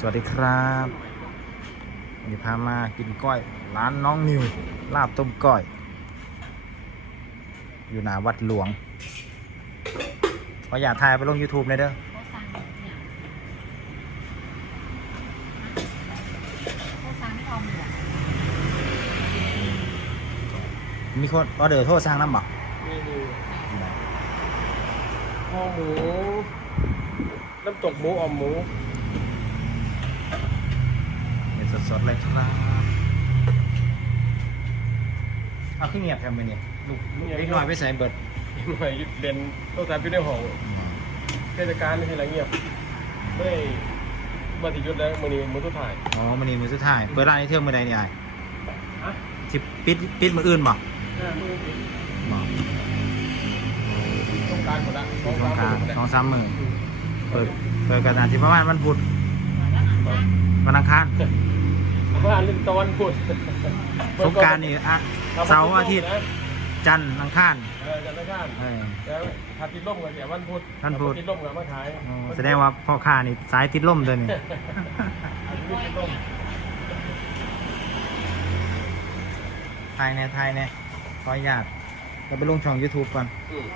สวัสดีครับวันนี้พามากินก้อย ร้านน้องนิว ลาบต้มก้อย อยู่หน้าวัดหลวงขออยากถ่ายไปลง YouTube เลยเด้อเขาสั่งเนี่ยเขาสั่งให้เอาหมวกมีคนออเดอร์โทรสั่งน้ำบอกเมนูข้าวหมู น้ำตกหมูออมหมู สดๆเลยครับเอาขึ้นเงียบแทนไปเนี่ยลูกลูกเล็กน้อยไปใส่เบิดหน่อยเรียนต้องทำอยู่ในห้องเทศกาลไม่ใช่อะไรเงียบไม่บัติยุทธ์แล้วมือนี้มือทุกถ่ายอ๋อมันนี่มือสุดท้ายเปิดร้านในเที่ยงมือใดนี่ไอ้ฮะสิปิดปิดมืออื่นบ่หน้ามือปิดบ่ต้องการหมดละปิดช่องกลางหมดละสองสามมือเปิดเปิดกระดาษที่ประมาณวันพุธวันอังคาร เอามาเล่นตะวันพุธสงกรารนี่อะเสาร์อาทิตย์จันทร์อังคารเออจันทร์อังคารเออ แล้วถ้าติดล่มก็เสียวันพุธวันพุธ ถ้าติดล่มก็มาขายอ๋อแสดงว่าพ่อค้านี่สายติดล่มเลยนี่ไม่ติดล่มไทยแน่ไทยแน่ขออนุญาตเราไปลงช่อง YouTube ก่อน อืม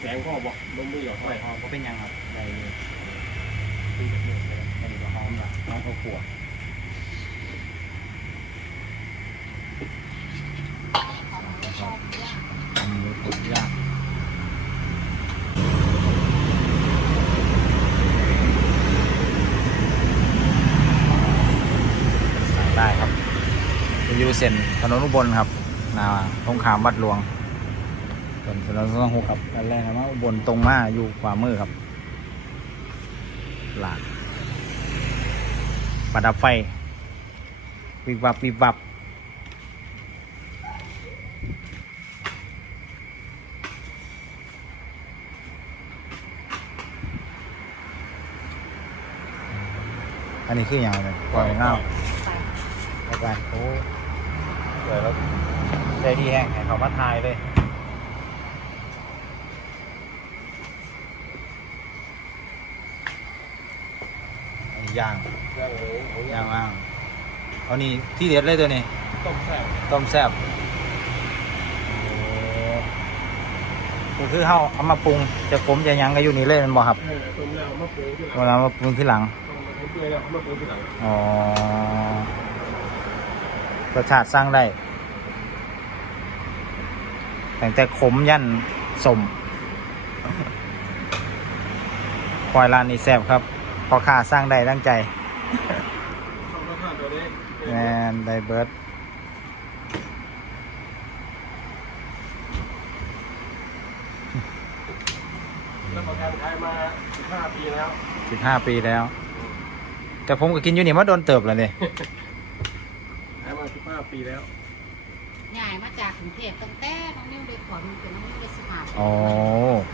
แสงพ่อบอกลมไม่หยอดปไฟล่อยหอมก็เป็นยังครับในที่จะเลือกเลยในหัวหอมละหอม ข้าวขัวนะครับอันนี้ผมย่างสั่งได้ครับอยู่เส้นถนนอุบลครับนาตรงขามวัดหลวงเป็นถนนสองหกครับด้านแรกนะว่าอุบนตรงมาอยู่ขวามือครับหลาด ประดับไฟ วิบวับวิบวับอันนี้คืออย่างไรปล่อยเงาเข้าไปโอ้เดี๋ยแล้วใจดีแห้งให้เขามาทายเลย อันนี้ ย่างย่างหมูหมูย่าย่างงอ่างเอานี่ที่เด็ดเลยตัวนี้ ต้มแซ่บต้มแซ่บโอ้ก็คือเฮาเอามาปรุงจะขมจะหยังก็อยู่นี่เลยแมันบ่ครับเออต้มแล้วเอามาปรุงทีหลังเวลามาปรุงที่หลัง ต้มมาเปื่อยแล้วเอามาปรุงทีหลังอ๋อรสชาติสร้างได้แต่แต่ขมยันสมปล่อยร้านนี้แซ่บครับ พอค่าสร้างได้ตั้งใจต้มรสชาติตัวนี้แมนไดเบิร์ดรับประกันขายมา15ปีแล้วสิบห้าปีแล้ว แต่ผมก็กินอยู่นี่มาโดนเติบแล้วเนี่ยขายมา15ปีแล้วใหญ่มาจากกรุงเทพตั้งแต่น้องนิ้วไปขอมันเป็นน้องนิ้วไปสมัครอ๋อ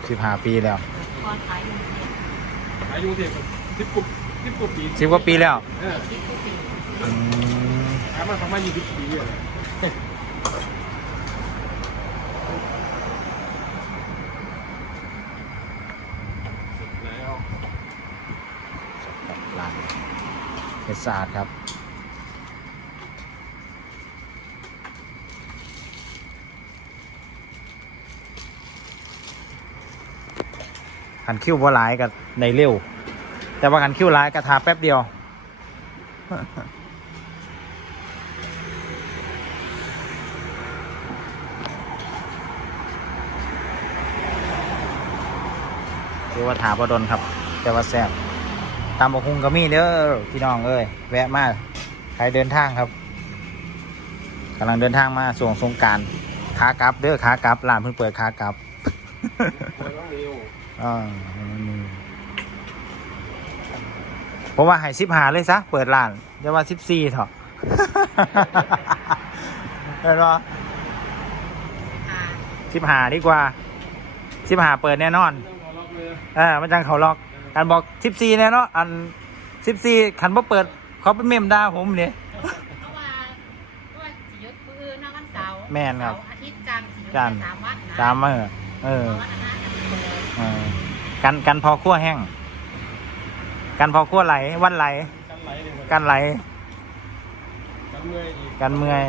สิบห้าปีแล้ว ก่อนขายกรุงเทพ ขายอยู่ที่ สิบกว่าสิบกว่าปีสิบกว่าปีแล้วเออคิดก็เป็นอืมขายมาประมาณ20ปีอะแล้วร้านเฮ็ดสะอาดครับขันคิ้วบ่หลายกับในเร็ว แต่ว่าขันคิ้วหลายกระทาแป๊บเดียว คือว่าถาบดนครับ แต่ว่าแซ่บตามบกคุงก็มีเด้อพี่น้องเอ้ยแวะมาใครเดินทางครับกำลังเดินทางมาส่วงสงกรารขากลับเด้อขากลับร้านเพิ่งเปิดขากลับโอ้ยน้องนิวอ่า ผมว่าให้สิบหาเลยซะ เปิดร้านจะว่าสิบสี่เถอะเห็นปะหาสิบหาดีกว่าสิบหาเปิดแน่นอนต้องขอรับเลยอ่ามันจังเขาล็อกอันบอกสิบสี่แน่เนาะอันสิบสี่ขันบ่เปิด เขาเป็นเมมด่าผมเนี่ยเพราะว่าเพราะว่าสิหยุดมื้ออื่นนะวันเสาร์แม่นครับเสาร์อาทิตย์จันทร์สิหยุดจันทร์แค่สามวันนะสามมื้อเออเพราะว่าอันนั้นอันนี้เปิดเออ กันกันพอขั้วแห้ง กันพอขั้วไหลวันไหล กันไหลเลยกันไหล กันเมื่อยอีก กันเมื่อย